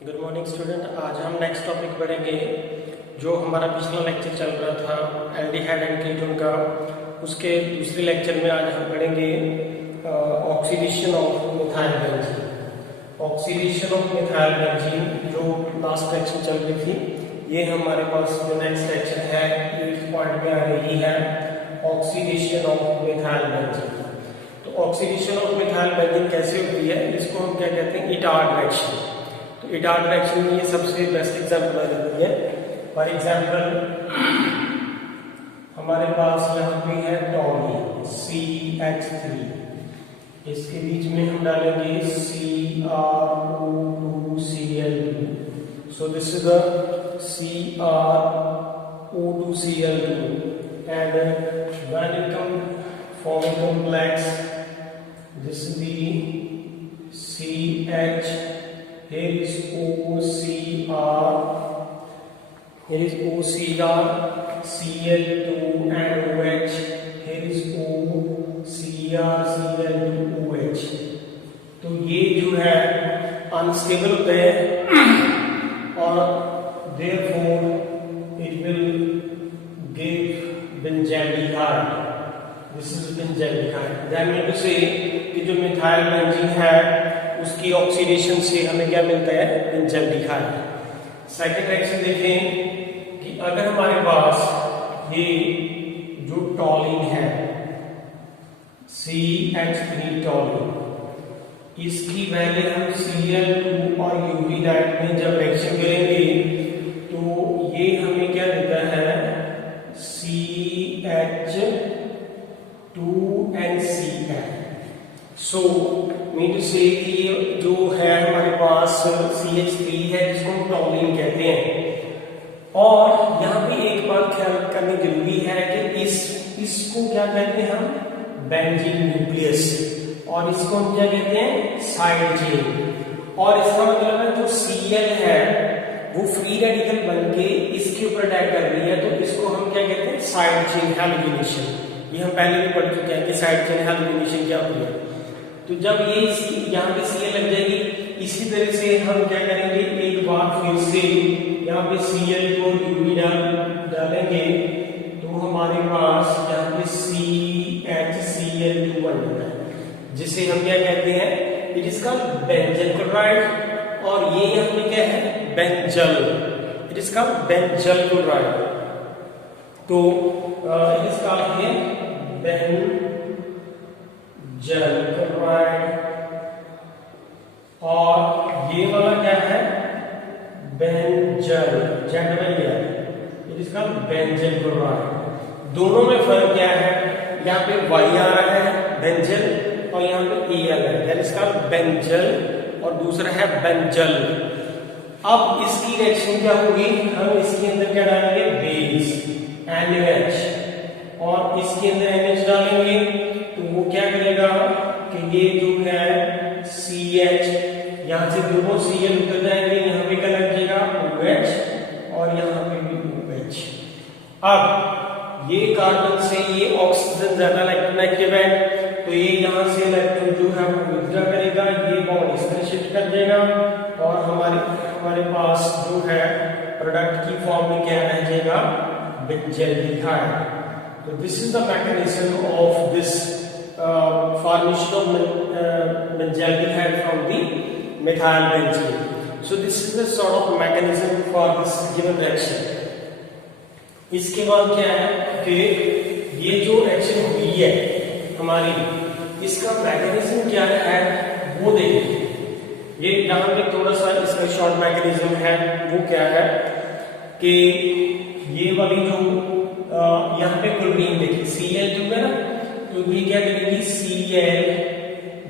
Good morning student. आज हम next topic पढ़ेंगे। जो हमारा पिछला लेक्चर चल रहा था एल्डिहाइड एंड कीटोन का, उसके दूसरे लेक्चर में आज हम पढ़ेंगे oxidation of methyl benzene. Oxidation of methyl benzene जो लास्ट लेक्चर चल रही थी, ये हमारे पास जो नेक्स्ट लेक्चर है 8th पॉइंट में आ रही है, ऑक्सीडेशन ऑफ मिथाइल बेंजीन। तो ऑक्सीडेशन ऑफ मिथाइल बेंजीन कैसे होती है, इसको हम क्या कहते हैं, इटार रिएक्शन। तो इटार रिएक्शन में ये सबसे बेस्ट एग्जांपल आ जाती है। फॉर एग्जांपल हमारे पास यहाँ पे है टॉली CH3, इसके बीच में हम डालेंगे CrO2Cl2। So this is the CrO2Cl2 and when it come form complex, this is the CH. Here is OCr, here is OCr, Cl2 and OH. Here is OCr, Cl2, OH. तो ये जो है unstable होते हैं और therefore it will give benzaldehyde. This is benzaldehyde. That means to say कि जो methyl benzene है उसकी ऑक्सीडेशन से हमें क्या मिलता है, बेंजाल्डिहाइड। सेकंड रिएक्शन देखें कि अगर हमारे पास ये जो टॉलिन है CH3 टॉलिन, इसकी वैल्यू हम Cl2 और यूवीडाइड में जब रिएक्शन करेंगे तो ये हमें क्या देता है, CH2NCl। सो मीन टू से कि ये जो है हमारे पास CH3 है जिसको हम टॉलिन कहते हैं। और यहाँ पे एक बात ख्याल करनी जरूरी है कि इसको क्या कहते हैं हम, बेंजीन न्यूक्लियस, और इसको हम क्या कहते हैं, साइड चेन। और इसका मतलब है जो Cl है वो फ्री रेडिकल बनके इसके ऊपर अटैक कर रही है, तो इसको हम क्या कहते हैं, साइड चेन हैलोजिनेशन। ये हम पहले भी पढ़ चुके हैं कि साइड चेन हैलोजिनेशन क्या होती है। तो जब ये यहाँ पे Cl लग जाएगी, इसी तरह से हम क्या करेंगे, एक बार फिर से यहाँ पे Cl को यूवी डालेंगे तो हमारे पास यहाँ पे CHCl2 बन जाता है, जिसे हम क्या कहते हैं, it is called benzyl chloride. और ये यहाँ पे क्या है, benzyl, it is called benzyl chloride. तो इट इज कॉल्ड है बेंजल क्लोराइड। और ये वाला क्या है, बेंजल, जेड में लिया, it is called benzyl chloride. दोनों में फर्क क्या है, यहाँ पे Y आ रहा है बेंजल और यहाँ पे E आ रहा है, दैट इज कॉल्ड बेंजल, और दूसरा है बेंजल। अब इसकी रिएक्शन क्या होगी, हम इसके अंदर क्या डालेंगे, बेस NaOH, और इसके अंदर NH डालेंगे तो वो क्या करेगा कि ये जो है CH, यहाँ से दोनों Cl उतर जाएंगे, यहाँ पे क्या लग जाएगा OH, और यहाँ पे भी OH। अब ये कार्बन से ये ऑक्सीजन ज्यादा इलेक्ट्रोनेगेटिव है, तो ये यहाँ से इलेक्ट्रॉन जो है वो विथड्रॉ करेगा, ये बॉन्ड इस तरह शिफ्ट कर देगा, और हमारे पास जो है प्रोडक्ट की फॉर्म में क्या रह जाएगा, बेंजाल्डिहाइड। तो this is the mechanism of this formation of benzaldehyde from the methyl benzene. So this is the sort of mechanism for this given reaction. इसके बाद क्या है कि ये जो रिएक्शन हुई है हमारी, इसका मैकेनिज्म क्या है वो देखिए। ये यहाँ पे थोड़ा सा इसका शॉर्ट मैकेनिज्म है, वो क्या है कि ये वाली जो यहाँ पे क्लोरीन देखिए Cl2 है ना, तो ये क्या करेगी, Cl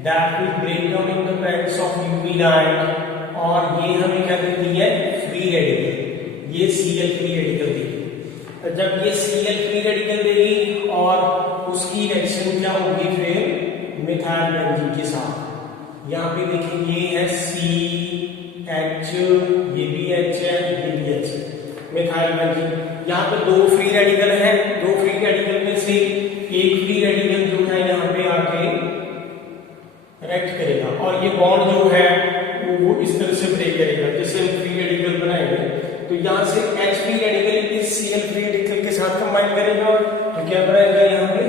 that will break down in the presence of यूवीडाइड, और ये हमें क्या देती है, फ्री रेडिकल, ये Cl फ्री रेडिकल देगी। जब ये Cl फ्री रेडिकल देगी और उसकी रिएक्शन क्या होगी फिर मिथाइल बेंजीन के साथ। यहाँ पे देखिए ये है CH, ये भी H है, ये भी H, मिथाइल बेंजीन। यहाँ पे दो फ्री रेडिकल है, दो फ्री रेडिकल में से एक फ्री रेडिकल जो है यहाँ पे आके रिएक्ट करेगा और ये बॉन्ड जो है वो इस तरह से ब्रेक करेगा, जिससे यहाँ से H फ्री रेडिकल इस Cl फ्री रेडिकल के साथ कंबाइन करेगा तो क्या बनेगा यहाँ पे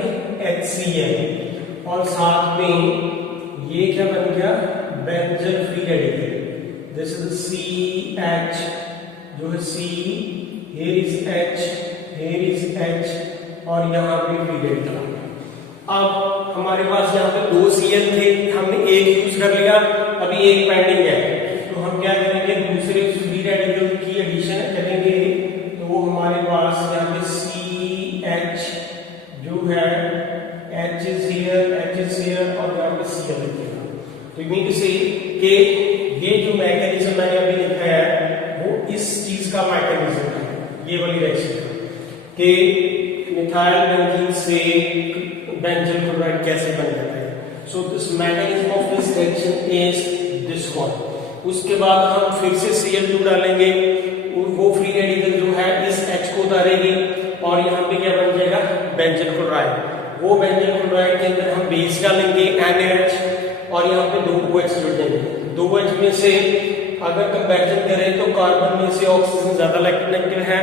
HCl, और साथ में ये क्या बन गया benzyl free radical. This is CH जो है C, here is H, here is H, और यहाँ पे फ्री रेडिकल। अब हमारे पास यहाँ पे 2 Cl थे, हमने एक यूज कर लिया, अभी एक पेंडिंग है, तो हम क्या करेंगे दूसरे फ्री रेडिकल की एडिशन करेंगे। तो वो हमारे पास यहाँ पे CH जो है H is here, और यहाँ पे Cl लिखेगा। तो मीन टू से कि ये जो मैकेनिज्म मैंने अभी लिखा है वो इस चीज का मैकेनिज्म है, ये वाली रिएक्शन कि मिथाइल बेंजीन से बेंजल क्लोराइड कैसे बन जाता है। So this mechanism of this reaction is this one. उसके बाद हम फिर से Cl2 डालेंगे, वो फ्री रेडिकल जो है इस H को उतारेगी और यहाँ पे क्या बन जाएगा बेंजल क्लोराइड। वो बेंजल क्लोराइड के अंदर हम बेस डालेंगे NaH और यहाँ पे 2 OH जोड़ देंगे। 2 OH में से अगर कंपैरिजन करें तो कार्बन में से ऑक्सीजन ज्यादा इलेक्ट्रोनेगेटिव है,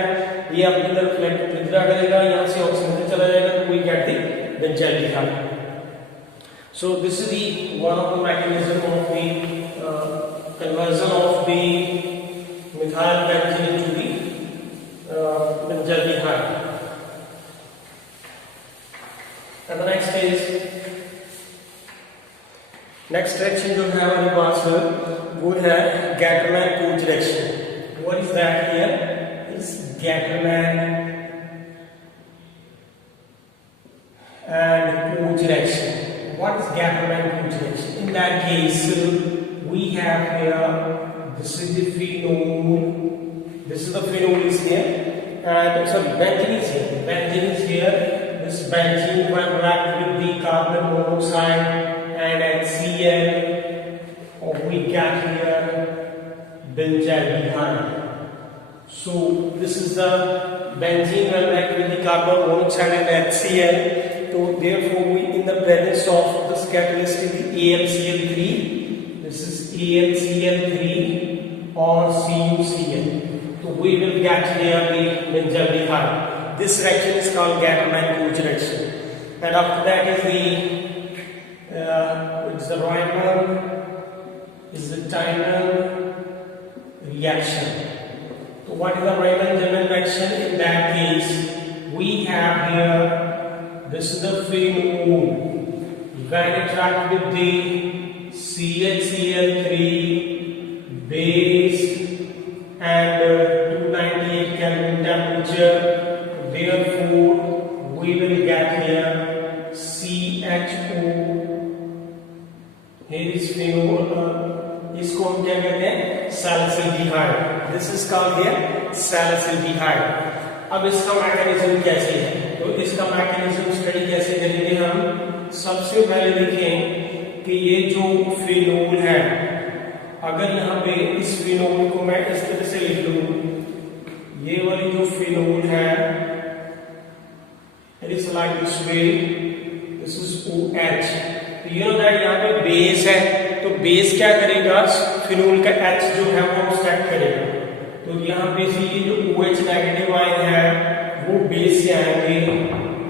ये अपनी तरफ इलेक्ट्रॉन विड्रॉ करेगा, यहाँ से ऑक्सीजन चला जाएगा, तो we get the benzaldehyde. So this is the one of the mechanism of the conversion of the methyl benzene into the benzaldehyde. And the next reaction जो है हमारे पास वो है Gattermann-Koch reaction. What is that here? Is Gattermann and Koch reaction. What is Gattermann-Koch reaction? In that case, we have here, this is the phenol, this is the phenol is here, and some benzene is here. Benzene is here. This benzene will react with the carbon monoxide and HCl, we get here benzaldehyde. So this is the benzene will react with the carbon monoxide and HCl. So therefore, we in the presence of this catalyst is the AlCl3. This is AlCl3 or CuCl. So we will get here the benzaldehyde. This reaction is called Gattermann-Koch reaction. And after that is the Riemann is the Tiemann reaction. So what is the Riemann-Tiemann reaction? In that case, we have here. This is the phenol. When it reacts with the CHCl3 base and 298 Kelvin temperature, therefore we will get here CHO. Here is phenol. इसको हम क्या कहते हैं सैलिसिल्डिहाइड. This is called here सैलिसिल्डिहाइड. अब इसका mechanism कैसे है, तो इसका मैकेनिज्म स्टडी कैसे करेंगे हम। सबसे पहले देखें कि ये जो फिनोल है, अगर यहाँ पे इस फिनोल को मैं इस तरह से लिख लूं, ये वाली जो फिनोल है it is like this way, this is OH। तो यू नो दैट यहाँ पे बेस है, तो बेस क्या करेगा फिनोल का H जो है वो स्टैक करेगा। तो यहाँ पे ये जो OH नेगेटिव आयन है वो बेस से आएंगे,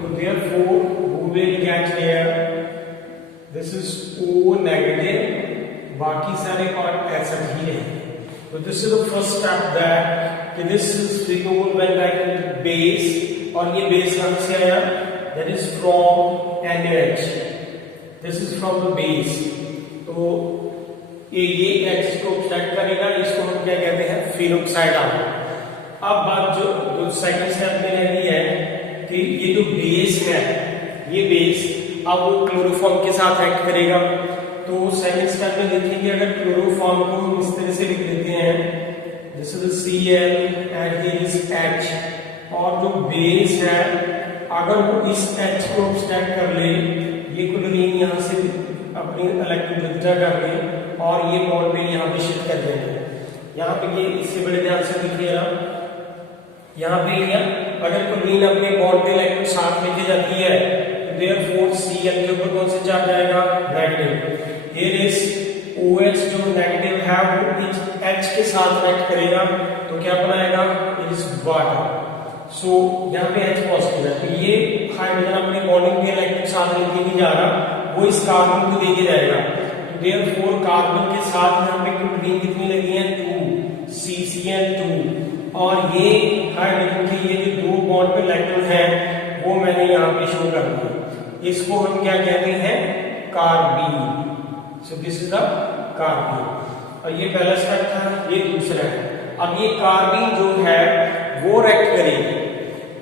तो therefore we will get here this is O negative, बाकी सारे पार्ट ऐसा ही है। तो this is the first step that this is phenol when reacting with base, और ये बेस कहाँ से आया, that is from NaH, this is from the base। तो ये H को स्टैक करेगा, इसको हम क्या कहते हैं फिनोक्साइड आयन। अब बात जो सेकंड स्टेप में रहती है कि ये जो बेस है, ये बेस अब वो क्लोरोफॉर्म के साथ एक्ट करेगा। तो सेकंड स्टेप में देखेंगे, अगर क्लोरोफॉर्म को हम इस तरह से लिख देते हैं, this is Cl and here is H, और जो बेस है अगर वो इस H को स्टैक कर ले, ये क्लोरीन यहाँ से अपनी इलेक्ट्रॉन विड्रॉ कर ले और ये बॉन्ड पे यहाँ पे शिफ्ट कर देंगे। यहाँ पे ये इससे बड़े ध्यान से देखिएगा, यहाँ पे लिया, अगर क्लोरीन अपने बॉन्ड पे इलेक्ट्रॉन साथ लेके जाती है तो देयरफॉर Cl के ऊपर कौन सा चार्ज आएगा, नेगेटिव। हियर इज OH जो नेगेटिव है वो इस H के साथ रिएक्ट करेगा तो क्या बनाएगा, इट इज वाटर। सो यहाँ पे H पॉजिटिव है, तो ये हाइड्रोजन अपने बॉन्डिंग के इलेक्ट्रॉन साथ लेके नहीं जा रहा, वो इस कार्बन को देके जाएगा। तो देयरफॉर कार्बन के साथ यहाँ पे क्लोरीन कितनी लगी है, 2 CCl2, और ये हाइड्रोजन के ये जो दो बॉन्ड पे इलेक्ट्रॉन है वो मैंने यहाँ पे शो कर दिया। इसको हम क्या कहते हैं, carbene. So this is the carbene. और ये पहला स्टेप था, ये दूसरा है। अब ये कार्बीन जो है वो रिएक्ट करेगी।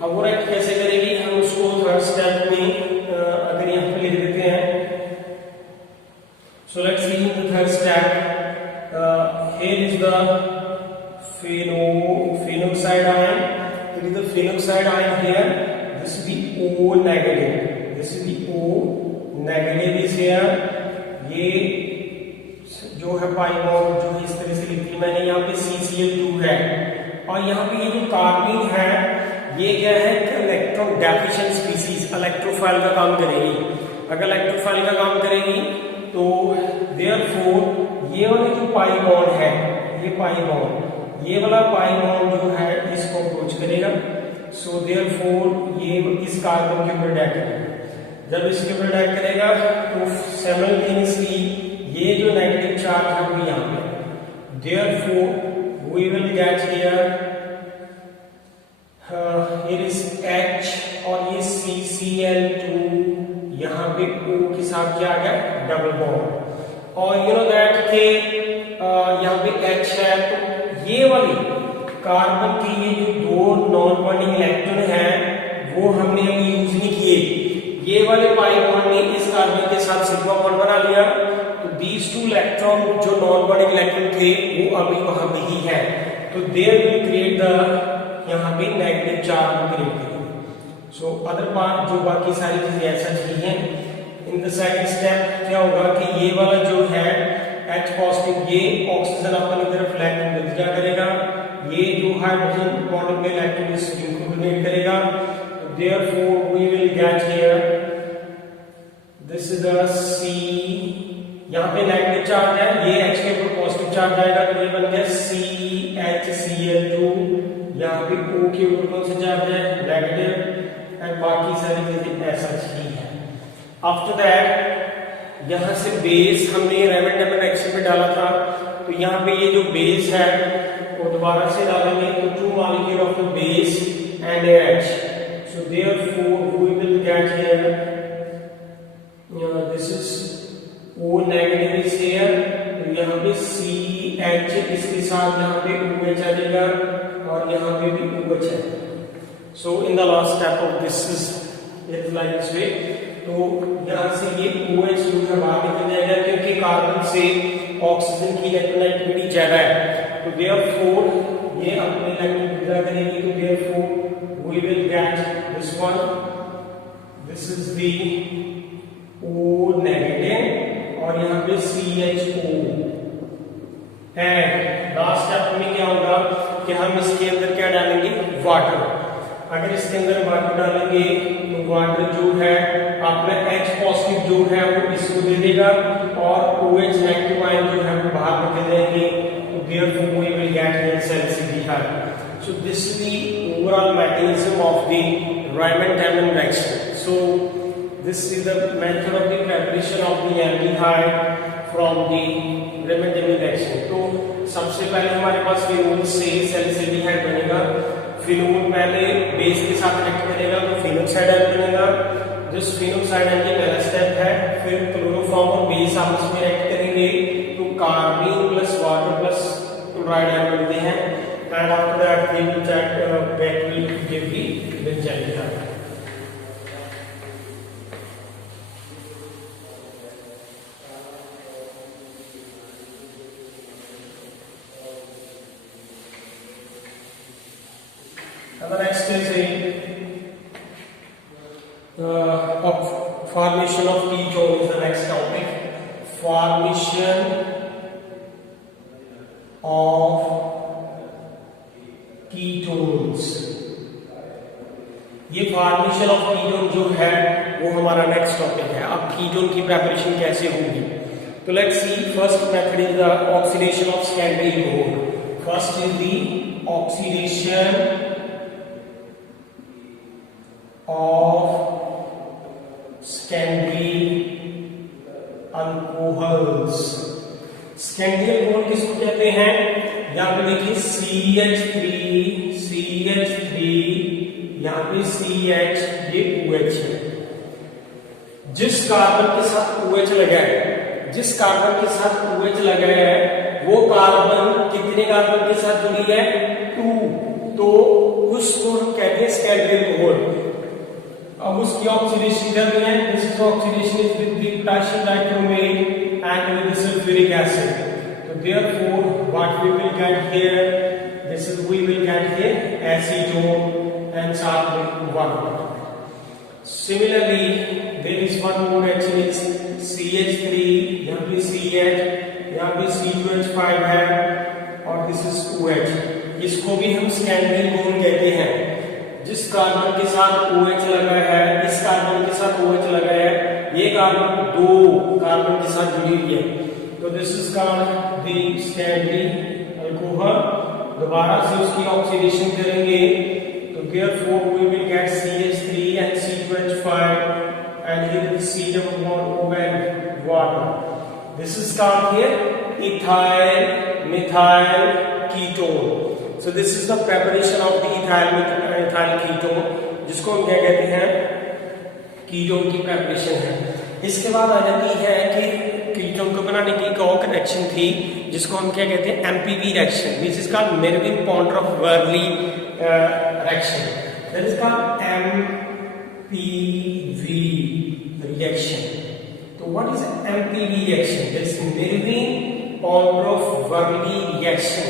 अब वो रिएक्ट कैसे करेगी, हम उसको थर्ड स्टेप में अगर यहाँ पे लिख देते हैं। So let's see in the third step, here is the phenoxide ion. It is the phenoxide ion here. This is the O negative. This is the O negative is here. ये जो है पाई बॉन्ड जो इस तरह से लिखी मैंने यहाँ पे CCl2 है, और यहाँ पे ये जो कार्बीन है ये क्या है, इलेक्ट्रॉन डेफिशिएंट स्पीसीज, इलेक्ट्रोफाइल का काम करेगी। अगर इलेक्ट्रोफाइल का काम करेगी तो देयरफॉर ये वाला जो पाई बॉन्ड है, ये पाई बॉन्ड, ये वाला पाई बॉन्ड जो है इसको अप्रोच करेगा। सो देयरफॉर ये इस कार्बन के ऊपर अटैक करेगा। जब इसके ऊपर अटैक करेगा तो साइमल्टेनियसली ये जो नेगेटिव चार्ज है वो यहाँ पे, therefore we will get here it is H, और ये CCl2 यहाँ पे O के साथ क्या आ गया, डबल बॉन्ड। और यू नो दैट के यहाँ पे H है, तो ये वाली कार्बन की ये जो दो नॉन बॉन्डिंग इलेक्ट्रॉन है वो हमने अभी यूज नहीं किए। ये वाले पाई बॉन्ड ने इस कार्बन के साथ सिग्मा बॉन्ड बना लिया, तो दीज टू इलेक्ट्रॉन जो नॉन बॉन्डिंग इलेक्ट्रॉन थे वो अभी वहां पे ही है, तो देयर विल क्रिएट द यहाँ पे नेगेटिव चार्ज क्रिएट करेंगे। सो अदर पार्ट जो बाकी सारी चीजें ऐसा ही हैं। इन द सेकंड स्टेप क्या होगा कि ये वाला जो है H पॉजिटिव, ये ऑक्सीजन अपनी तरफ इलेक्ट्रॉन लेके क्या करेगा, ये जो हाइड्रोजन बॉन्ड पे इलेक्ट्रॉन इसको डोनेट करेगा। तो therefore we will get here this is the C, यहाँ पे नेगेटिव चार्ज है, ये H के ऊपर पॉजिटिव चार्ज आएगा, तो ये बन गया CHCl2। यहाँ पे O के ऊपर कौन सा चार्ज है, नेगेटिव, एंड बाकी सारी चीजें ऐसा ही है। आफ्टर दैट यहाँ से बेस हमने रेमंड डबल रिएक्शन में डाला था, तो यहाँ पे ये जो बेस है वो दोबारा से डालेंगे, तो 2 molecule of the base and H। So therefore we will get here this is O negative is here, तो यहाँ पे CH इसके साथ यहाँ पे OH आ जाएगा, और यहाँ पे भी OH है। So in the last step of this is like this way, तो यहाँ से ये OH जो है बाहर निकल जाएगा, क्योंकि कार्बन से ऑक्सीजन की इलेक्ट्रोनेगेटिविटी ज्यादा है, तो देयरफॉर ये अपने इलेक्ट्रॉन विड्रॉ करेगी, तो therefore we will get this one, this is the O negative, और यहाँ पे CHO। एंड लास्ट स्टेप में क्या होगा कि हम इसके अंदर क्या डालेंगे, वाटर। अगर इसके अंदर वाटर डालेंगे तो वाटर जो है अपना H पॉजिटिव जो है वो इसको दे देगा, और OH नेगेटिव आयन जो है वो बाहर निकल जाएंगे, तो therefore we will get here CH3। So this is the overall mechanism of the Riemann-Dammann reaction. So this is the method of the preparation of the aldehyde from the Riemann-Dammann reaction. तो सबसे पहले हमारे पास phenol से सैलिसिलिहाइड बनेगा। Phenol पहले base के साथ react करेगा तो फिनोक्साइड आयन बनेगा। जिस फिनोक्साइड आयन के पहला स्टेप है, फिर क्लोरोफॉर्म और बेस आपस में रिएक्ट करेंगे तो carbon plus water plus chloride ion बनते हैं, and after that we will that will give the benzyl. And the next is of formation of ketone is the next topic. Formation of ketones. ये formation of ketone जो है वो हमारा next topic है। अब ketone की preparation कैसे होगी, तो let's see. First method is the oxidation of secondary group. first is the oxidation of secondary alcohols. secondary alcohol किसको कहते हैं? यहाँ पे देखिए CH3 यहाँ पे CH, ये OH है। जिस कार्बन के साथ OH लगा है, वो कार्बन कितने कार्बन के साथ जुड़ी है? 2। तो उसको हम कहते हैं सेकेंडरी अल्कोहल। अब उसकी ऑक्सीडेशन करनी है। This is oxidation is with the potassium dichromate and with the sulphuric acid. So therefore what we will get here, we will get here acetone and साथ में water. Similarly there is one more reaction is CH3, यहाँ पे CH, यहाँ पे C2H5 है और this is OH। इसको भी हम सेकेंडरी अल्कोहल कहते हैं। जिस कार्बन के साथ OH लगा है, इस कार्बन के साथ OH लगा है, ये कार्बन 2 कार्बन के साथ जुड़ी हुई है, तो this is called the secondary alcohol. दोबारा से उसकी ऑक्सीडेशन करेंगे तो therefore we will get CH3 and C2H5 and here the C double bond O and water. This is called here ethyl methyl ketone. So this is the preparation of the ethyl ketone, जिसको हम क्या कहते हैं? Ketone की preparation है। इसके बाद आ जाती है कि कीटोन को बनाने की एक और रिएक्शन थी जिसको हम क्या कहते हैं? MPV reaction. This is called Meerwein Ponndorf Verley reaction. That is called MPV reaction. तो what is MPV reaction? That is Meerwein Ponndorf Verley reaction.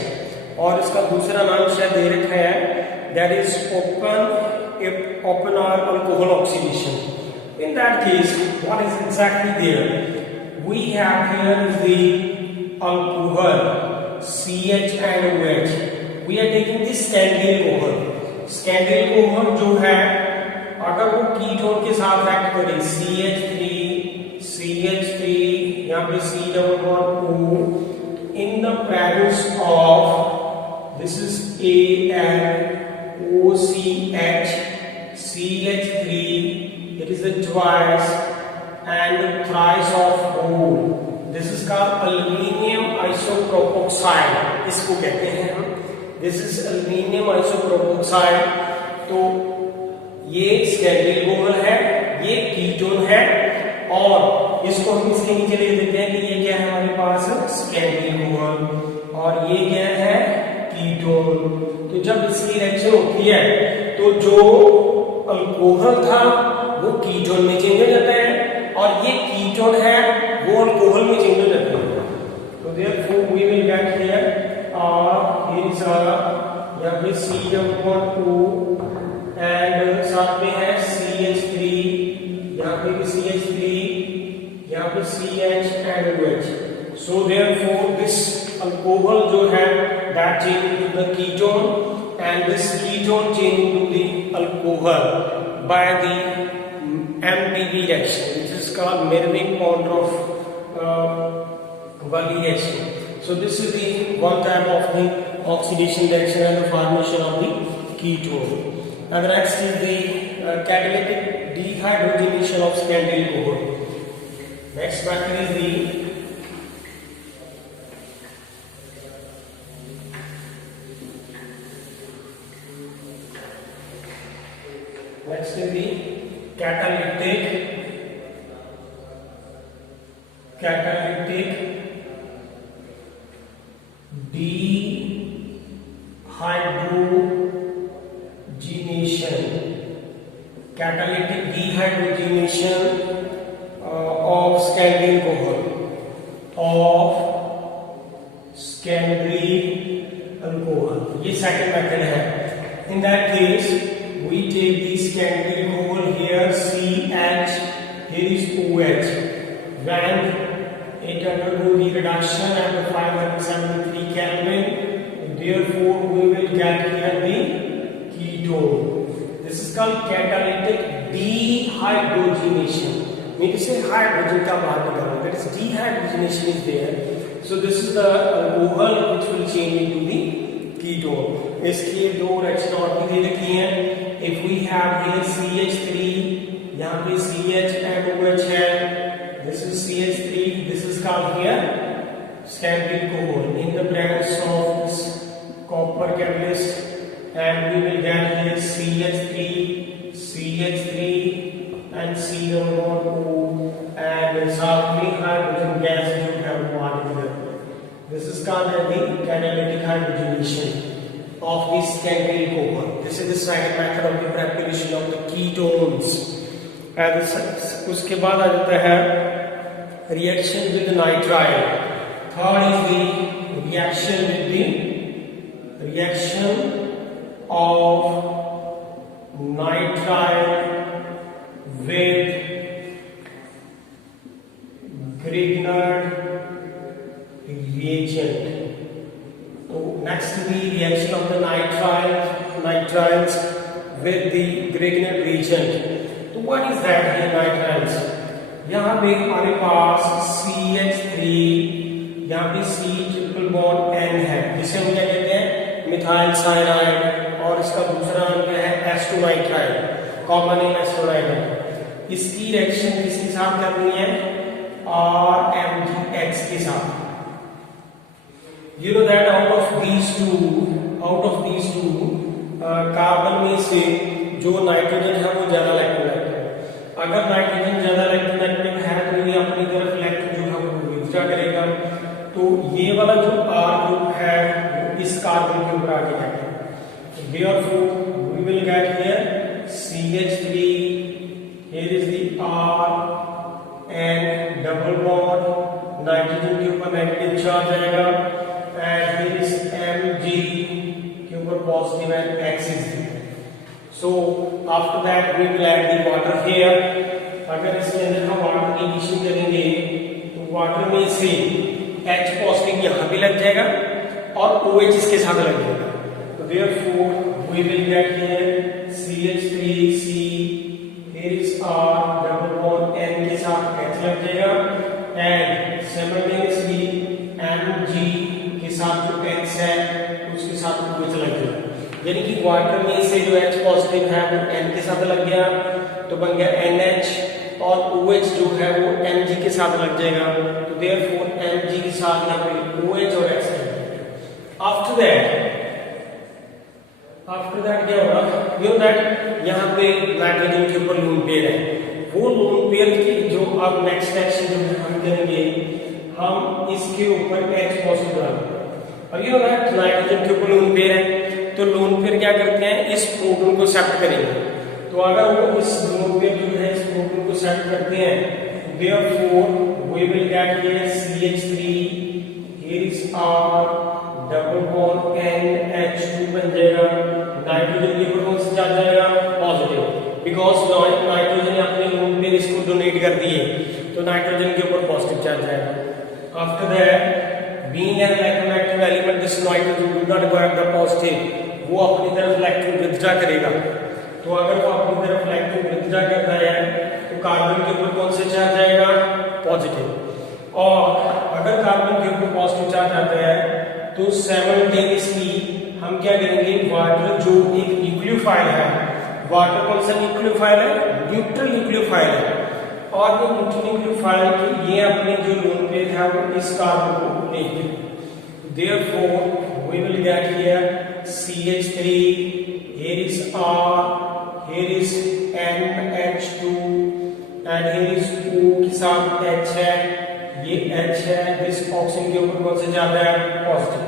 और इसका दूसरा नाम शायद दे रखा है, that is open alcohol oxidation. In that case, what is exactly there? We have here is the alcohol CH and OH. We are taking this secondary alcohol. secondary alcohol जो है, अगर वो कीटोन के साथ एक्ट करे CH3 यहाँ पे C double bond O in the presence of this is AlOCH CH3, it is the twice and thrice of O. This is called aluminium isopropoxide, इसको कहते हैं हम। This is aluminium isopropoxide। तो ये secondary alcohol है, ये ketone है और इसको हम इसके नीचे लिख देते हैं कि ये क्या है हमारे पास? सेकेंडरी अल्कोहल और ये क्या है? कीटोन। तो जब इसकी रिएक्शन होती है तो जो अल्कोहल था वो कीटोन में चेंज हो जाता है और ये कीटोन है वो अल्कोहल में चेंज हो जाता है। तो therefore we will get here here is यहाँ पे C double bond O and साथ में है CH3, यहाँ पे भी CH3, यहाँ पे CH and OH. So therefore this alcohol जो है that change into the ketone and this ketone change into the alcohol by the MPV reaction, which is called Merovingian-Pondorf-Verly reaction. So this is the one type of the oxidation reaction and the formation of the ketone. Now the next is the catalytic dehydrogenation of secondary alcohol. Next factor is the catalytic dehydrogenation of secondary alcohol ये second method है। In that case we take the secondary alcohol here CH, here is OH. When it undergo the reduction at the 573 Kelvin, therefore we will get here the ketone. This is called catalytic dehydrogenation. Mean to say hydrogen का बाहर निकालना, that is dehydrogenation is there. So this is the alcohol which will change into the ketone. इसकी दो reaction और भी दे रखी हैं। If we have here CH3, यहाँ पे CH and OH है, this is CH3, this is called here secondary cohort in the presence of this copper catalyst, and we will get here CH3 and C double bond O, and साथ में hydrogen gas जो है वो आ गया। This is called as the catalytic hydrogenation of the secondary cohort. This is the second method of the preparation of the ketones. And उसके बाद आ जाता है reaction with nitrile. Third is the reaction with the reaction of nitrile with Grignard reagent. So next the reaction of the nitriles with the Grignard reagent. So what is that here nitriles? यहाँ पे हमारे पास CH3, यहाँ पे C triple bond N है, जिसे हम क्या कहते हैं मिथाइल साइनाइड, और इसका दूसरा नाम क्या है एस्टो नाइट्राइल, कॉमन नेम एस्टो नाइट्राइल। इसकी रिएक्शन किसके साथ करनी है RMgX के साथ। You know that out of these two carbon में से जो नाइट्रोजन है वो ज्यादा इलेक्ट्रोनेगेटिव है। अगर नाइट्रोजन ज्यादा इलेक्ट्रोनेगेटिव है तो ये अपनी तरफ इलेक्ट्रॉन जो है वो विथड्रॉ करेगा, तो ये वाला जो R ग्रुप है वो इस कार्बन के ऊपर आगे जाएगा। Therefore we will get here CH3, here is the R and double bond, nitrogen के ऊपर नेगेटिव चार्ज आएगा, and here is Mg के ऊपर positive and X is there. So after that we will add the water here. अगर इसके अंदर हम water की एडिशन करेंगे तो वाटर में से H पॉजिटिव यहाँ भी लग जाएगा और OH इसके साथ लग जाएगा। तो therefore we will get here CH3C, here is R double bond N के साथ H लग जाएगा, and simultaneously Mg के साथ जो X है उसके साथ OH लग जाएगा। यानी कि वाटर में से जो H पॉजिटिव है वो N के साथ लग गया तो बन गया NH, और OH जो है वो Mg के साथ लग जाएगा, तो therefore Mg के साथ यहाँ पे OH और X लग जाएगा। आफ्टर दैट क्या होगा, यू दैट यहाँ पे नाइट्रोजन के ऊपर लोन पेयर है, वो लोन पेयर की जो अब नेक्स्ट एक्शन जो हम करेंगे हम इसके ऊपर H पॉजिटिव डालेंगे। अब ये होगा नाइट्रोजन के ऊपर लोन पेयर है तो लोन पेयर क्या करते हैं इस प्रोटॉन को सेप्ट करेंगे, तो अगर वो इस लोन पेयर जो है इस प्रोटॉन को सेप्ट करते हैं therefore we will get here CH3, here is R double bond NH2 बन जाएगा, नाइट्रोजन के ऊपर कौन सा चार्ज जाएगा पॉजिटिव, बिकॉज नाइट्रोजन अपने लोन पेयर इसको डोनेट कर दिए तो नाइट्रोजन के ऊपर पॉजिटिव चार्ज जाएगा। After that being an electronegative element this nitrogen do not require the positive, वो अपनी तरफ इलेक्ट्रॉन विथड्रॉ करेगा, तो अगर वो अपनी तरफ इलेक्ट्रॉन विथड्रॉ करता है तो कार्बन के ऊपर कौन सा चार्ज आएगा पॉजिटिव, और अगर कार्बन के ऊपर पॉजिटिव चार्ज आता है तो साइमल्टेनियसली हम क्या करेंगे वाटर जो एक न्यूक्लियोफाइल है, वाटर कौन सा न्यूक्लियोफाइल है न्यूट्रल न्यूक्लियोफाइल है, और ये न्यूट्रल न्यूक्लियोफाइल की ये अपने जो लोन पेयर है वो इस कार्बन को लेंगे, therefore we will get here CH3, here is R, here is NH2 and here is O के साथ H है, ये H है, इस ऑक्सीजन के ऊपर कौन सा जाता है पॉजिटिव,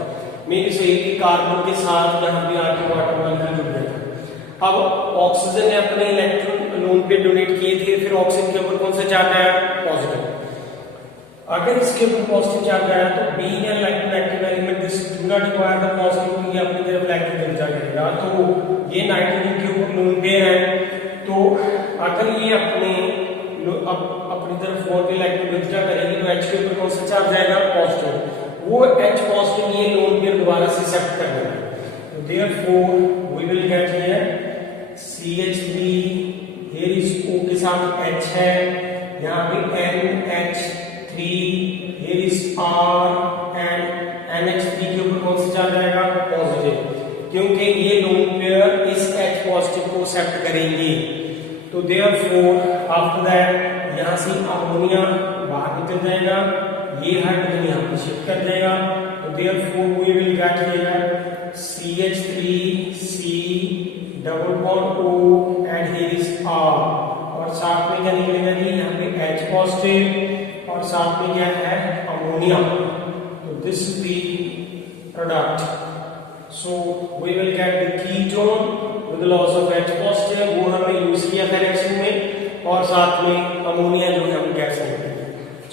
मेरे से एक कार्बन के साथ यहाँ पे आके वाटर मॉलिक्यूल जुड़ गया। अब ऑक्सीजन ने अपने इलेक्ट्रॉन लोन पे डोनेट किए थे, फिर ऑक्सीजन के ऊपर कौन सा चार्ज आया पॉजिटिव, अगर इसके ऊपर पॉजिटिव चार्ज आया तो being an electronegative element this do not require the positive, ये अपनी तरफ इलेक्ट्रॉन विथड्रॉ करेगा, तो ये नाइट्रोजन के ऊपर लोन पेयर है, तो अगर ये अपनी तरफ और इलेक्ट्रॉन विथड्रॉ करेगी तो H के ऊपर कौन सा चार्ज आएगा पॉजिटिव, वो H पॉजिटिव ये लोन पेयर दोबारा से एक्सेप्ट कर लेगा, तो therefore we will get here CH3, here is O के साथ H है, यहाँ पे NH3, here is R and NH3 के ऊपर कौन सा चार्ज आएगा पॉजिटिव, क्योंकि ये लोन पेयर इस H पॉजिटिव को एक्सेप्ट करेंगे। तो देयरफॉर आफ्टर दैट यहाँ से अमोनिया बाहर निकल जाएगा, ये हाइड्रोजन यहाँ पे शिफ्ट कर जाएगा। तो therefore we will get here CH3C double bond O and here is R, और साथ में क्या निकलेगा जी यहाँ पे H पॉजिटिव और साथ में क्या है अमोनिया। तो this is the product. So we will get the ketone with loss of H positive, वो हमने यूज किया था रिएक्शन में, और साथ में अमोनिया जो है हम गैस है।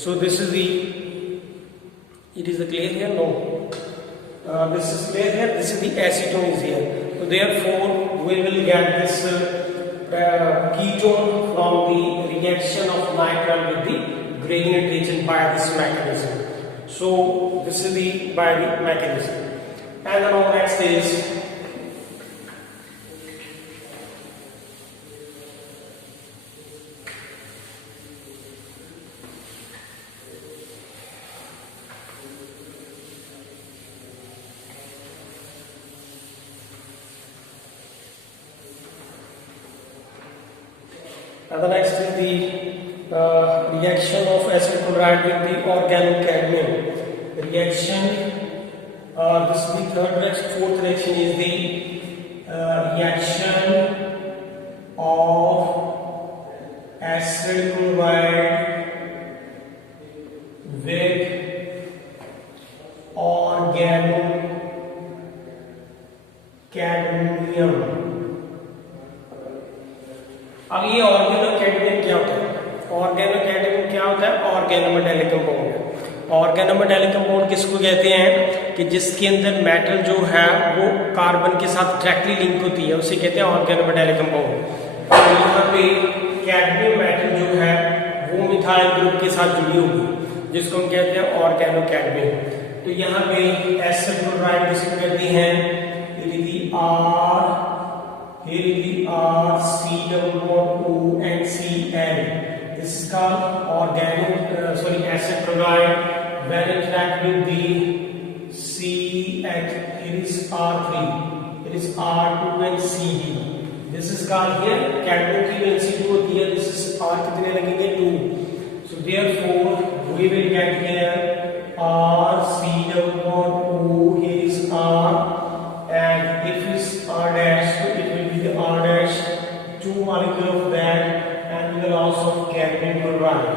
सो this is the, it is the clear here, no, this is clear here, this is the acetone is here. So therefore we will get this ketone from the reaction of nitrile with the gradient reagent by this mechanism. So this is the by the mechanism. And then our next is the next is the reaction of acid chloride with the organocadmium reaction. This is the third reaction. Fourth reaction is the reaction of acid chloride with organocadmium. अब ये ऑर्गेनोकैडमियम क्या होता है? ऑर्गेनोकैडमियम क्या होता है? Organometallic compound. Organometallic compound किसको कहते हैं कि जिसके अंदर मेटल जो है वो कार्बन के साथ डायरेक्टली लिंक होती है, उसे कहते हैं ऑर्गेनोमेटालिक कंपाउंड। और यहाँ पे कैडमियम मेटल जो है वो मिथाइल ग्रुप के साथ जुड़ी होगी, जिसको हम कहते हैं ऑर्गेनोकैडमियम। तो यहाँ पे एसिड क्लोराइड जिसको कहते हैं R, here is the R, C double bond O and Cl. This is called acid chloride. When it react with the CH, here is R3, here is R2 and Cd. This is called here cadmium की valency 2 होती है. This is R कितने लगेंगे 2. So therefore we will get here R, C double bond O, here is R, and if is R dash, so it will be the R dash, 2 molecule of that, and the loss of cadmium chloride.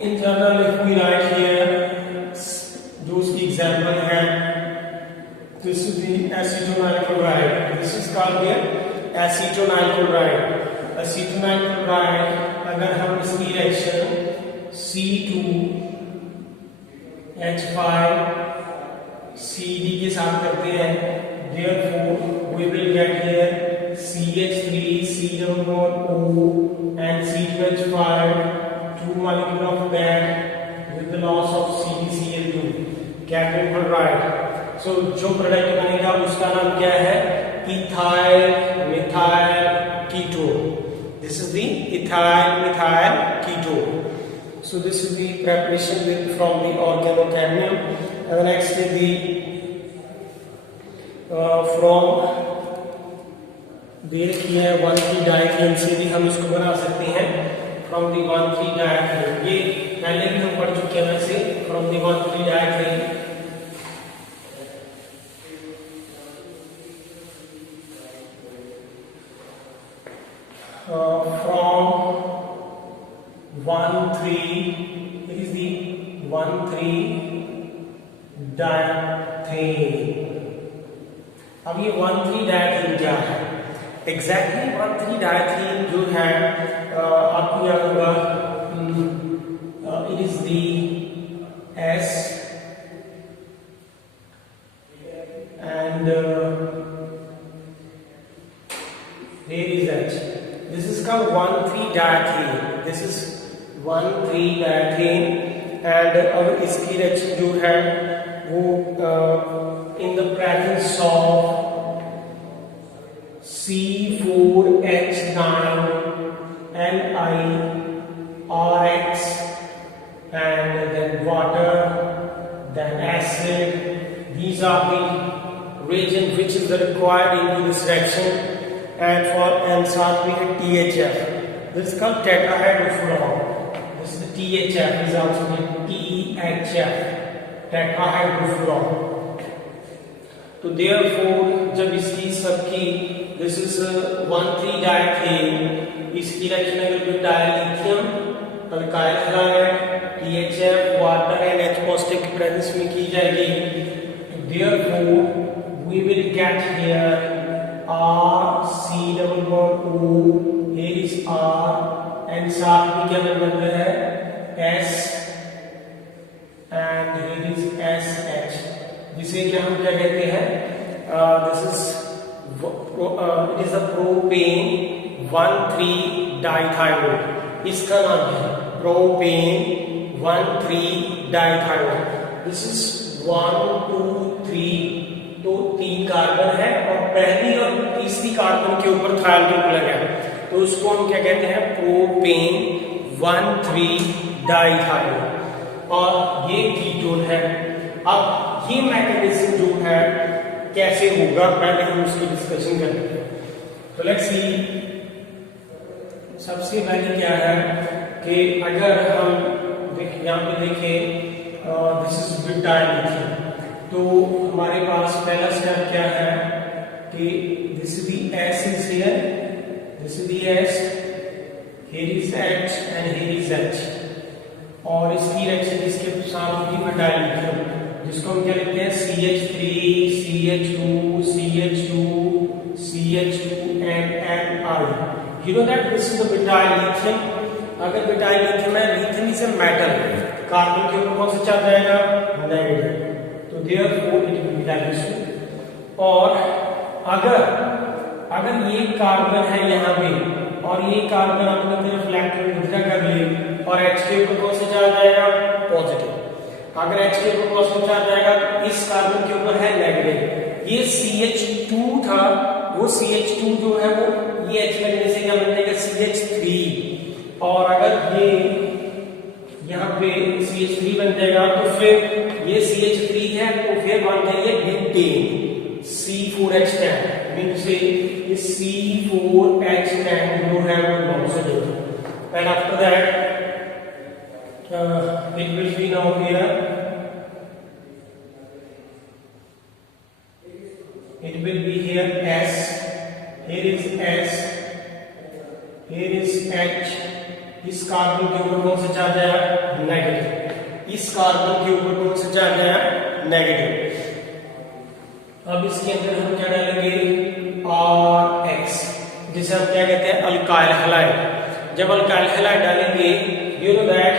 In general, if we write here, जो उसकी example है, this is the acetonyl chloride. This is called here acetonyl chloride. Acetonyl chloride, अगर हम इसकी reaction C2H5 CD के साथ करते हैं, therefore we will get here CH3 C double bond O and C2H5, 2 molecule of that with the loss of CdCl2, cadmium chloride. So जो product बनेगा उसका नाम क्या है? ethyl methyl ketone. This is the ethyl methyl ketone. So this is the preparation with from the organocadmium. And the next is the from दे रखी है 1,3-diethylene से भी हम इसको बना सकते हैं from the 1,3-diethylene. ये पहले भी हम पढ़ चुके हैं वैसे from the 1,3-diethylene. From 1,3, it is the 1,3-diethylene. अब ये 1,3-diethylene क्या है? एग्जैक्टली 1,3-diethylene जो है आपको याद होगा, it is the S and there is H. This is called 1,3-diethylene. This is 1,3-diethylene and अब इसकी रिएक्शन जो है वो in the presence of C4H9 NiRX and then water, then acid. These are the reagent which is required into this reaction, and for and साथ में है THF. This is called tetrahydrofuran. This is the THF is also named THF, tetrahydrofuran. तो therefore जब इसकी सबकी this is 1,3-diethane, इसकी reaction अगर butyl lithium alkyl halide THF water and H positive की प्रेजेंस में की जाएगी, therefore we will get here RC double bond O, here is R and साथ में क्या बनता है S and here is SH, जिसे क्या हम क्या कहते हैं this is it is a propane 1,3-dithiol, इसका नाम है propane 1,3-dithiol. This is 1 2 3, तो 3 कार्बन है और पहली और तीसरी कार्बन के ऊपर थायल ग्रुप लगा है, तो उसको हम क्या कहते हैं प्रोपेन 1,3-dithiol, और ये कीटोन है. अब ये मैकेनिज्म जो है कैसे होगा पहले हम उसकी डिस्कशन करते हैं. तो लेट्स सी, सबसे पहले क्या है कि अगर हम यहाँ पे देखें दिस इज ब्यूटाइल लिथियम, तो हमारे पास पहला स्टेप क्या है कि this the S is here, this the S, here is H and here is H, और इसकी रिएक्शन इसके साथ होगी ब्यूटाइल लिथियम, जिसको हम क्या लिखते हैं CH3 CH2 CH2 CH2 and Ni. You know that this is the butyl lithium. अगर butyl lithium है, lithium is a metal, carbon के ऊपर कौन सा चार्ज आएगा नेगेटिव, तो therefore it will be like this. और अगर ये कार्बन है यहाँ पे और ये कार्बन अपनी तरफ इलेक्ट्रॉन विड्रॉ कर ले और H के ऊपर कौन सा चार्ज आएगा पॉजिटिव, अगर H के ऊपर पॉजिटिव चार्ज आएगा इस कार्बन के ऊपर है नेगेटिव. ये CH2 था, वो CH2 जो है वो ये H लगने से क्या बन जाएगा CH3, और अगर ये यहाँ पे CH3 बन जाएगा तो फिर ये CH3 है तो फिर बन जाएगा ब्यूटेन C4H10, मीन से ये C4H10 जो है वो लॉन्च हो जाएगा. And after that it will be now here, it will be here S, here is S, here is H, इस कार्बन के ऊपर कौन सा चार्ज आया नेगेटिव, इस कार्बन के ऊपर कौन सा चार्ज आया नेगेटिव. अब इसके अंदर हम क्या डालेंगे RX, जिसे हम क्या कहते हैं अल्काइल हैलाइड. जब अल्काइल हैलाइड डालेंगे यू नो दैट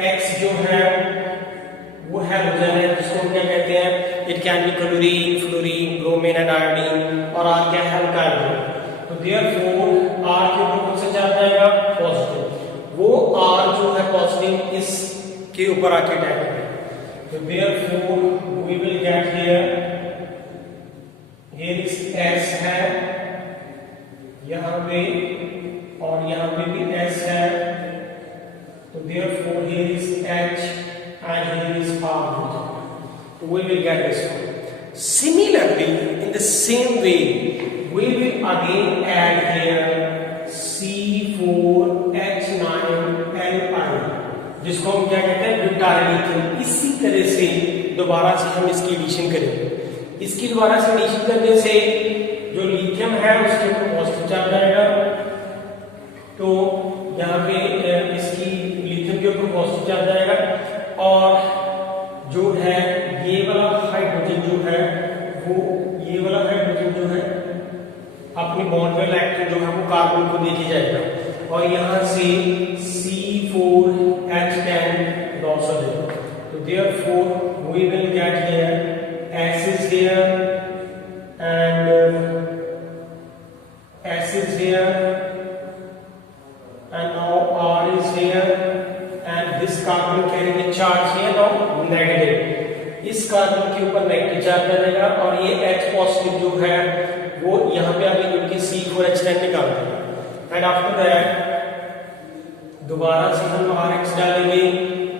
X जो है वो हैलोजन है, जिसको हम क्या कहते हैं it can be chlorine fluorine bromine and iodine, और R क्या है अल्काइल ग्रुप. तो देयरफॉर R के ऊपर कौन सा चार्ज आएगा पॉजिटिव, वो R जो है पॉजिटिव इस के ऊपर आके अटैक करेगा. तो therefore we will get here is S है यहाँ पे और यहाँ पे भी S है, तो therefore here is H and here is R. So we will get this one. Similarly, in the same way, we will again add here C4H9Li, जिसको हम क्या कहते हैं ब्यूटाइल लिथियम. इसी तरह से दोबारा से हम इसकी एडिशन करेंगे. इसकी दोबारा से एडिशन करने से जो लिथियम है उसके ऊपर पॉजिटिव चार्ज आएगा, तो यहाँ पे इसकी लिथियम के ऊपर पॉजिटिव चार्ज आएगा, और जो है ये वाला हाइड्रोजन जो है वो ये वाला हाइड्रोजन जो है अपनी बॉन्ड में इलेक्ट्रॉन जो है वो कार्बन को देके जाएगा, और यहाँ से C4H10 लॉस हो जाएगा. तो therefore we will get here S is here and S is here and now R is here and this carbon carrying a charge here now negative. इस कार्बन के ऊपर नेगेटिव चार्ज आ जाएगा और ये H positive जो है वो यहाँ पे आगे उनके C4H10 निकाल देंगे. एंड आफ्टर दैट दोबारा से हम RX डालेंगे,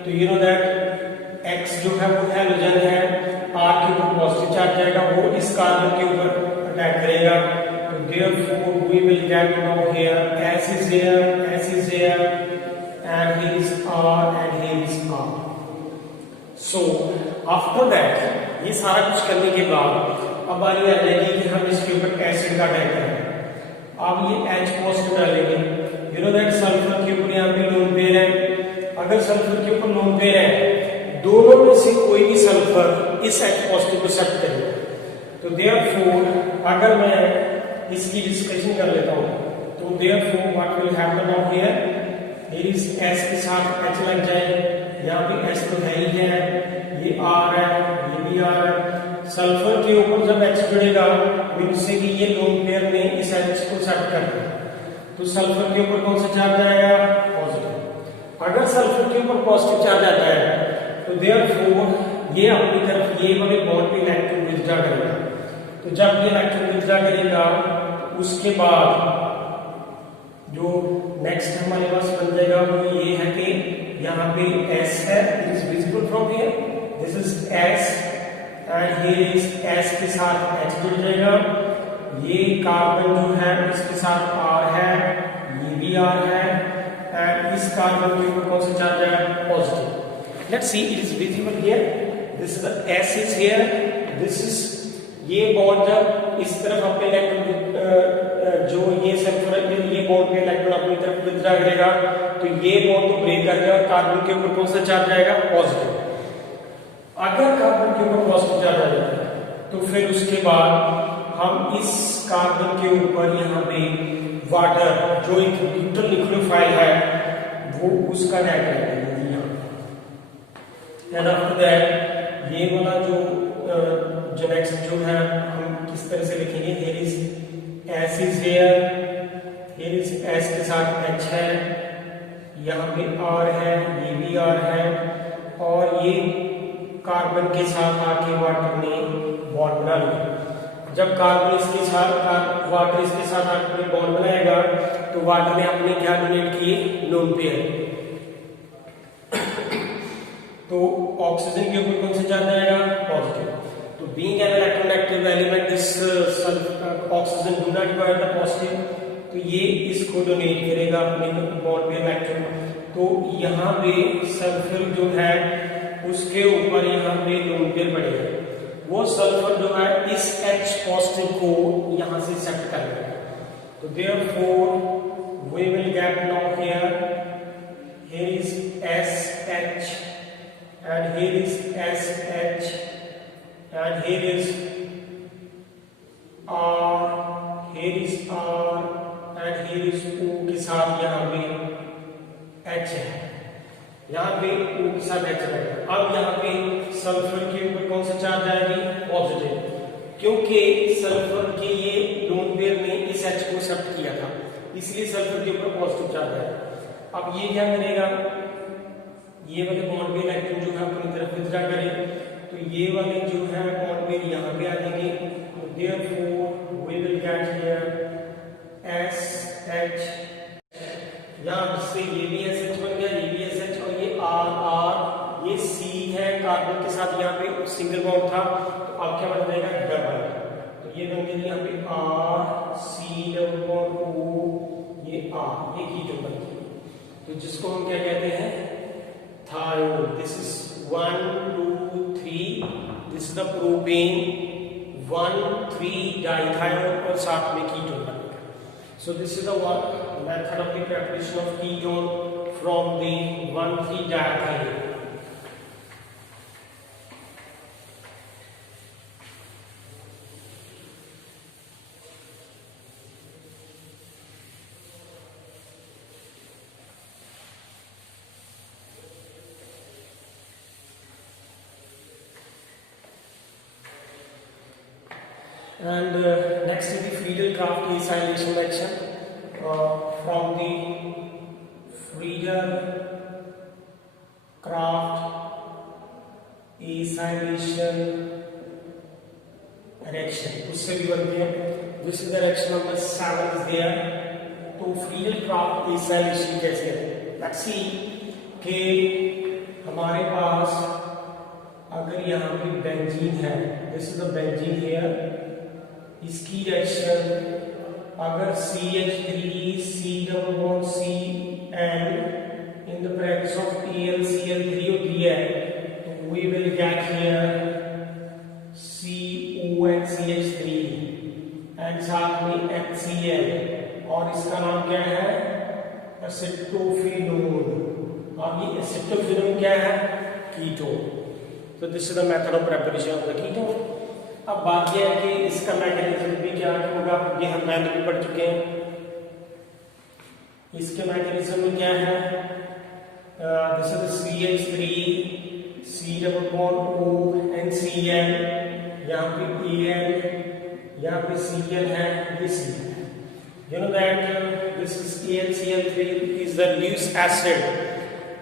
तो यू नो दैट X जो है वो हैलोजन है, R के ऊपर पॉजिटिव चार्ज आएगा, वो इस इस कार्बन के ऊपर अटैक करेगा। तो therefore we will get now here S is here, S is here, and here is R and here is R. So after that ये सारा कुछ करने के बाद अब बारी आ जाएगी कि हम इसके ऊपर एसिड का अटैक करें। अब ये H पॉजिटिव डालेंगे। यू नो दैट सल्फर के ऊपर यहाँ पे लोन पेयर है। अगर सल्फर के ऊपर लोन पेयर है, दोनों में से कोई भी सल्फर इस H पॉजिटिव को एक्सेप्ट करेगा। तो देयरफॉर अगर मैं इसकी डिस्कशन कर लेता हूँ, तो therefore what will happen now here, here is S के साथ H लग जाए, यहाँ पे S तो है ही है, ये R है, ये भी R है। सल्फर के ऊपर जब H जुड़ेगा मींस से कि ये लोन पेयर ने इस H को एक्सेप्ट कर लिया, तो सल्फर के ऊपर कौन सा चार्ज आएगा, पॉजिटिव। अगर सल्फर के ऊपर पॉजिटिव चार्ज आता है तो देयरफॉर ये अपनी तरफ ये वाले बॉन्ड पे इलेक्ट्रॉन विथड्रॉ करेगा। तो जब ये इलेक्ट्रॉन विथड्रॉ करेगा उसके बाद जो नेक्स्ट हमारे पास बन जाएगा वो ये है कि यहाँ पे S है, it is visible from here, this is S and here is S के साथ H जुड़ जाएगा। ये कार्बन जो है इसके साथ R है, ये भी R है, एंड इस कार्बन के ऊपर कौन सा चार्ज है, positive. Let's see, it is visible here, this is the S is here, this is ये बॉन्ड जब इस तरफ अपने इलेक्ट्रॉन जो ये सल्फर ये बॉन्ड पे इलेक्ट्रॉन अपनी तरफ विथड्रॉ करेगा, तो ये बॉन्ड तो ब्रेक कर गया और कार्बन के ऊपर कौन सा चार्ज आएगा, पॉजिटिव। अगर कार्बन के ऊपर पॉजिटिव चार्ज आ जाता है तो फिर उसके बाद हम इस कार्बन के ऊपर यहाँ पे वाटर जो एक न्यूट्रल लिक्विडिफाइड है वो उसका अटैक करेंगे। एंड आफ्टर दैट ये वाला जो नेक्स्ट जो है हम किस तरह से लिखेंगे, here is S is here, here is S के साथ H है, यहाँ पे R है, ये भी R है, और ये कार्बन के साथ आके वाटर ने बॉन्ड बना लिया। जब कार्बन इसके साथ वाटर इसके साथ आके बॉन्ड बनाएगा तो वाटर ने अपने क्या डोनेट किए, लोन पेयर। तो ऑक्सीजन के ऊपर कौन सा चार्ज आएगा, पॉजिटिव। तो being an electronegative element, this oxygen do not require the positive, तो ये इसको डोनेट करेगा अपने बॉन्ड पे इलेक्ट्रॉन। तो यहाँ पे सल्फर जो है उसके ऊपर यहाँ पे लोन पेयर पड़ेगा, वो सल्फर जो है इस H पॉजिटिव को यहाँ से एक्सेप्ट कर लेगा। तो therefore we will get now here is SH and here is SH and here is R, here is R and here is O के साथ यहाँ पे H है, यहाँ पे O के साथ H रहेगा। अब यहाँ पे सल्फर के ऊपर कौन सा चार्ज आएगी, पॉजिटिव, क्योंकि सल्फर के ये लोन पेयर ने इस H को एक्सेप्ट किया था, इसलिए सल्फर के ऊपर पॉजिटिव चार्ज आएगा। अब ये क्या करेगा, ये वाले बॉन्ड पे इलेक्ट्रॉन जो है अपनी तरफ विथड्रॉ करें, तो ये वाले जो है बॉन्ड पेयर यहाँ पे आ जाएंगे। तो therefore we will get here SH, यहाँ से ये भी SH बन गया, ये भी SH, और ये R, ये C है कार्बन के साथ, यहाँ पे सिंगल बॉन्ड था, तो अब क्या बन जाएगा, डबल। तो ये बन गया यहाँ पे R C double bond O, ये R, ये कीटोन बन गया। तो जिसको हम क्या कहते हैं, thiol। This is 1 2 3, this is the propane 1 3 dithiol और साथ में कीटोन बनेगा। So this is the one method of the preparation of ketone from the 1 3 dithiol। And next is the Friedel-Crafts acylation reaction from the Friedel-Crafts acylation reaction, उससे भी बनती है। This is the reaction number 7 is there। तो Friedel-Crafts acylation कैसे है, let's see कि हमारे पास अगर यहाँ पे बेंजीन है, this is the benzene here, इसकी रिएक्शन अगर CH3CCl in the presence of AlCl3 होती है तो we will get here CONCH3 and साथ में HCl और इसका नाम क्या है एसिटोफिनोन। अब ये एसिटोफिनोन क्या है कीटोन। तो this is the method of preparation of the ketone. अब बात यह है कि इसका मैकेनिज्म भी क्या होगा, ये हम पहले भी पढ़ चुके हैं। इसके मैकेनिज्म में क्या है, दिस इज CH3 C+O यहाँ पे Al यहाँ पे Cl है, ये C। You know that this is AlCl3 is the Lewis acid,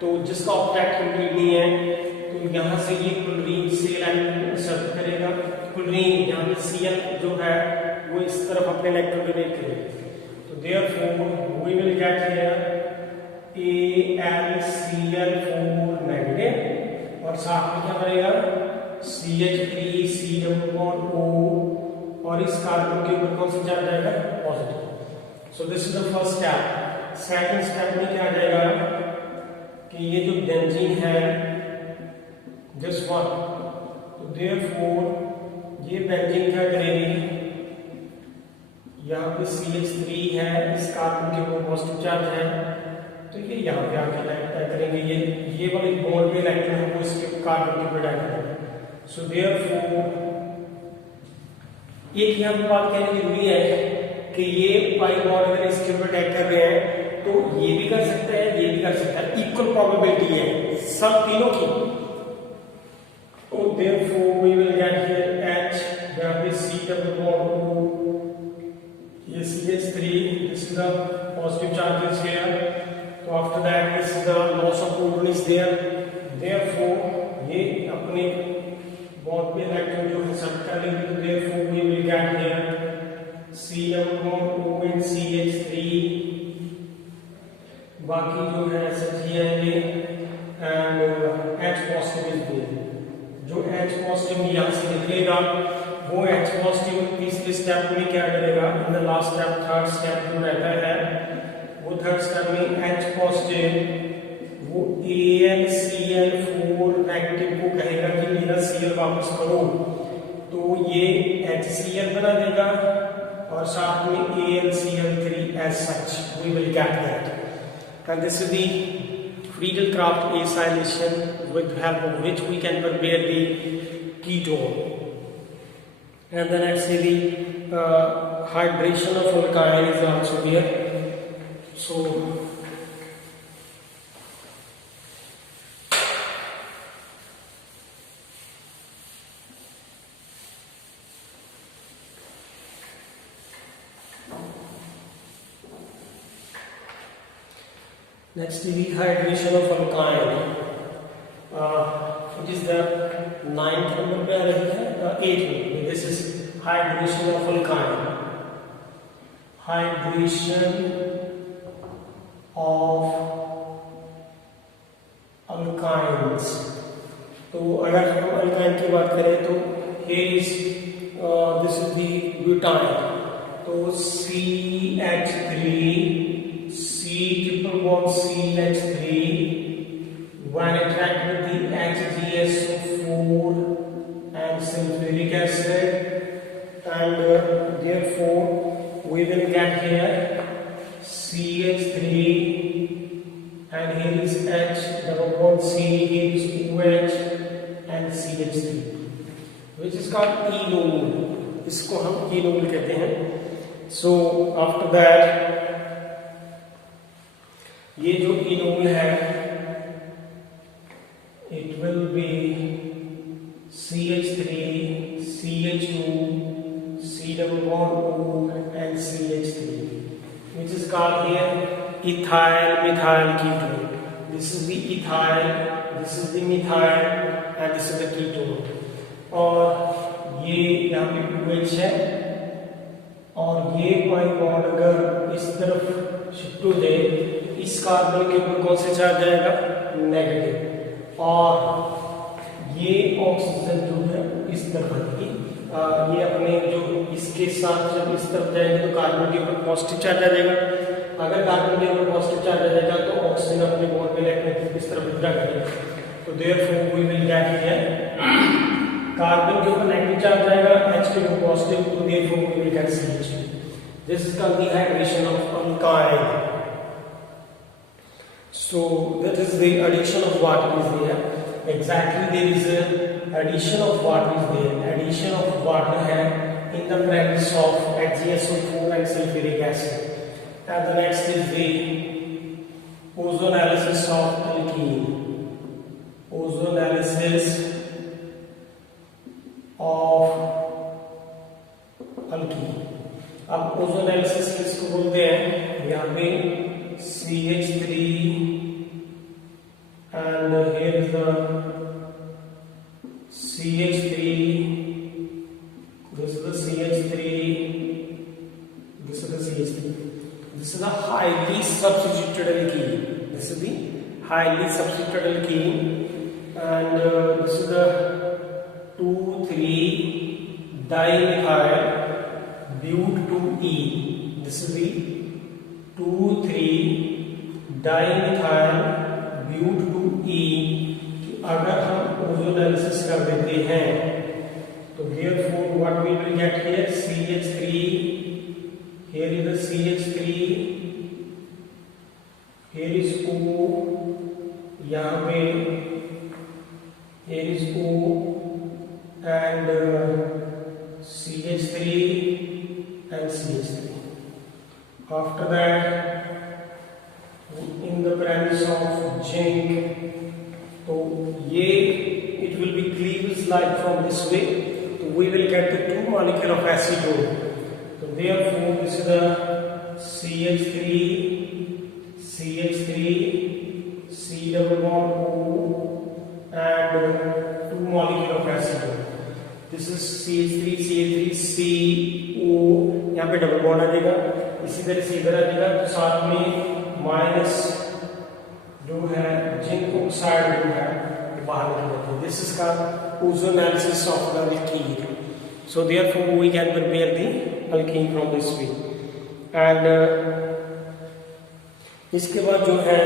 तो जिसका ऑक्टेट कंप्लीट नहीं है तो यहाँ से ये क्लोरीन से सर्व करेगा। क्लोरीन यहाँ पे Cl जो है वो इस तरफ अपने इलेक्ट्रॉन डोनेट करेगा। तो therefore we will get here AlCl4 negative और साथ में क्या करेगा CH3COO और इस कार्बन के ऊपर कौन सा चार्ज आएगा positive. So this is the first step. Second step में क्या आ जाएगा कि ये जो बेंजीन है दिस वन, तो देयरफॉर ये बेंजीन क्या करेगी, यहाँ पे CH3 है, इस कार्बन के ऊपर पॉजिटिव चार्ज है तो ये यहाँ पे आके अटैक करेंगे, ये वाले बॉन्ड पे इलेक्ट्रॉन को इसके कार्बन के ऊपर अटैक करेंगे। सो देयरफॉर एक यहाँ पे बात कहना जरूरी है कि ये पाई बॉन्ड अगर इसके ऊपर अटैक कर रहे हैं तो ये भी कर सकता है, ये भी कर सकता है, इक्वल प्रोबेबिलिटी है सब तीनों की। तो therefore we will get here H, यहाँ पे C डबल बॉन्ड O, ये CH3, this is the positive charges here. तो after that this is the loss of proton is there, therefore ये अपने बॉन्ड पे इलेक्ट्रॉन जो है सब कर लेंगे। तो therefore we will get here C+O and CH3, बाकी जो है सब ही आएंगे and H positive is there. जो H पॉजिटिव यहाँ से निकलेगा वो H पॉजिटिव तीसरे स्टेप में क्या करेगा, इन the last step third step जो रहता है वो थर्ड स्टेप में H पॉजिटिव वो AlCl4 नेगेटिव को कहेगा कि मेरा Cl वापस करो, तो ये HCl बना देगा और साथ में AlCl3 as such we will get that, and this is the Friedel-Crafts acylation with the help of which we can prepare the ketone. And then actually hydration of alkyne is also there. So next is dehydration of alkyne, which is the 9th number पे आ रही है, 8th number. This is hydration of alkyne. Hydration of alkynes. तो अगर हम alkyne की बात करें तो here is this is the butane. तो CH3 CH3 when interact with the HgSO4 and sulfuric acid, and therefore we will get here CH3 and here is H double bond C, here is OH and CH3 which is called enol, इसको हम enol कहते हैं। So after that ये जो enol है it will be CH3 CH2 C double bond O and CH3 which is called here ethyl methyl ketone. This is the ethyl, this is the methyl and this is the ketone। और ये यहाँ पे OH है और ये pi bond अगर इस तरफ शिफ्ट हो जाए इस कार्बन के ऊपर कौन सा चार्ज आएगा नेगेटिव, और ये ऑक्सीजन जो है इस तरफ आएगी, ये अपने जो इसके इसके साथ जब इस तरफ जाएंगे तो कार्बन के ऊपर पॉजिटिव चार्ज आ जाएगा। अगर कार्बन के ऊपर पॉजिटिव चार्ज आ जाएगा तो ऑक्सीजन अपने बॉन्ड में इलेक्ट्रॉन इस तरफ विड्रॉ करेगा। तो therefore we will get here carbon के ऊपर नेगेटिव चार्ज आएगा, H के ऊपर पॉजिटिव, तो therefore we will get CH2। This is called the hydration of alkyl. So that is the addition of water is there. Exactly, there is a addition of water is there. Addition of water है in the presence of HgSO4 and sulfuric acid. And the next is the ozonolysis of alkene. Ozonolysis of alkene. अब ozonolysis किसको बोलते हैं? यहाँ पे CH3 and here is the CH3, this is the CH3, this is the CH3, this is the highly substituted alkene, this is the highly substituted alkene, and this is the 2,3 dimethyl but2E, this is the 2,3 dimethyl but2E। अगर हम ozonolysis कर देते हैं तो therefore what we will get here CH3, here is the CH3, here is O, यहाँ पे here is O and CH3 and CH3। After that in the presence of zinc, तो ये it will be cleavage like from this way, so we will get the 2 molecule of acetone। So therefore this is the CH3, CH3, C double bond O and 2 molecule of acetone। This is CH3, CH3, C O, यहाँ पे double bond आ जाएगा, इसी तरह से इधर आ जाएगा, तो साथ में माइनस जो है जिंक ऑक्साइड जो है बाहर निकल जाता है। This is called ozonolysis of the alkene. So therefore we can prepare the alkene from this way. And इसके बाद जो है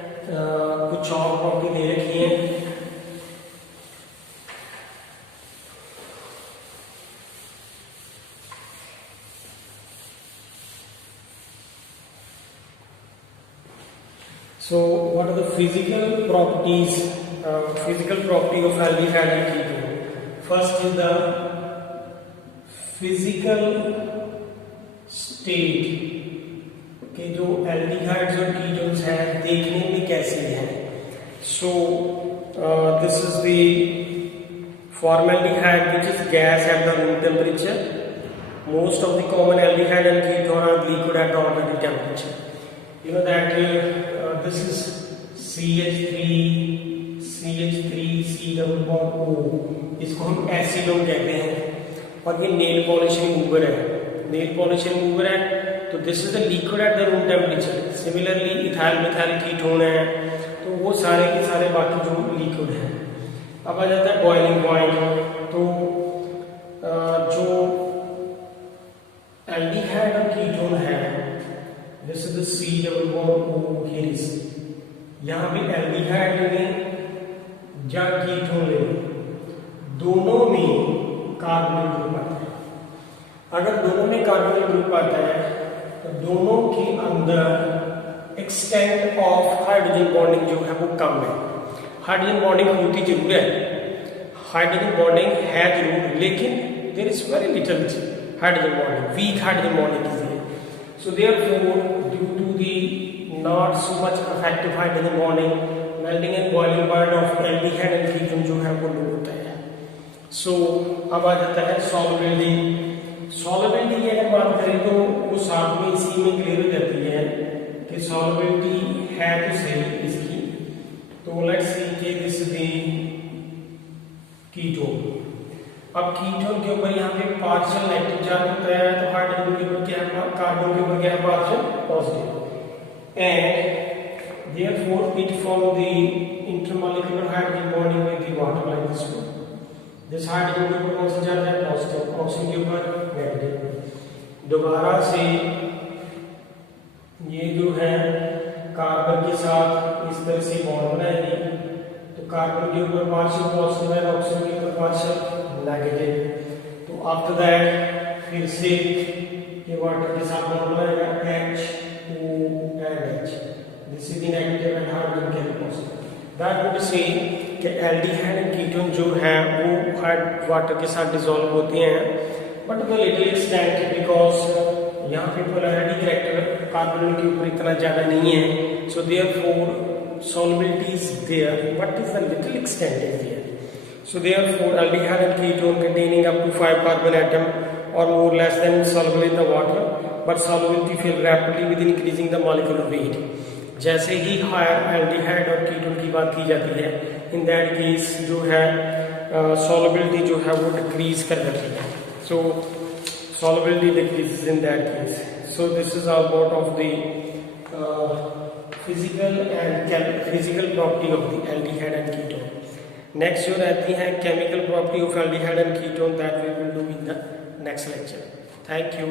कुछ और प्रॉपर्टी दे रखी है। So what are the physical properties? Physical property of aldehyde and ketone. First is the physical state के जो aldehydes और ketones हैं देखने में कैसे हैं। So this is the formaldehyde, which is gas at the room temperature. Most of the common aldehyde and ketone are liquid at the ordinary temperature. You know that this is CH3, C double bond O, इसको हम acetone कहते हैं और ये nail polishing mover है। Nail polishing mover है तो this is the liquid at the room temperature. Similarly ethyl methyl ketone है तो वो सारे के सारे बाकी जो लिक्विड है। अब आ जाता है बॉइलिंग पॉइंट। तो जो एल्डिहाइड और कीटोन है, this is the C double bond O, here is, यहाँ पे एल्डिहाइड लें या कीटोन लें, दोनों में कार्बोनिल ग्रुप आता है। अगर दोनों में कार्बोनिल ग्रुप आता है तो दोनों के अंदर एक्सटेंट ऑफ हाइड्रोजन बॉन्डिंग जो है वो कम है। हाइड्रोजन बॉन्डिंग होती जरूर है, हाइड्रोजन बॉन्डिंग है जरूर, लेकिन there is very little hydrogen bonding, weak hydrogen bonding is there। So therefore, due to the not so much effective hydrogen bonding, melting and boiling point of aldehyde and ketone जो है वो लो होता है। So अब आ जाता है solubility। solubility अगर बात करें तो वो साथ में इसी में क्लियर हो जाती है कि solubility है तो सही इसकी। तो let's see कि this is the ketone। अब कीटोन के ऊपर यहाँ पे पार्शियल नेगेटिव चार्ज होता है, तो हाइड्रोजन के ऊपर क्या है, कार्बन के ऊपर क्या है, partial positive, and therefore it form the intermolecular hydrogen bonding with the water like this one. This hydrogen के ऊपर कौन सा चार्ज है, पॉजिटिव, ऑक्सीजन के ऊपर नेगेटिव। दोबारा से ये जो है कार्बन के साथ इस तरह से बॉन्ड बनाएगी, तो कार्बन के ऊपर पार्शियल पॉजिटिव है, ऑक्सीजन के ऊपर पार्शियल नेगेटिव। तो आफ्टर दैट फिर से ये वाटर के साथ बॉन्ड बनाएगा H2NH, this is the negative and hydrogen carry positive. That would say कि एल्डिहाइड एंड कीटोन जो है वो वाटर के साथ डिसॉल्व होते हैं, but to little extent, because यहाँ पे पोलैरिटी कैरेक्टर कार्बन के ऊपर इतना ज्यादा नहीं है, so therefore solubility is there, but is a little extent is there. So therefore aldehyde and ketone containing up to 5 carbon atom or more less than soluble in the water, but solubility fill rapidly with increasing the molecular weight. जैसे ही higher aldehyde और ketone की बात की जाती है, in that case जो है solubility जो है वो डिक्रीज कर जाती है, so solubility decreases in that case. So this is all about of the physical property of the aldehyde and ketone. Next जो रहती है chemical property of aldehyde and ketone, that we will do in the next lecture. Thank you.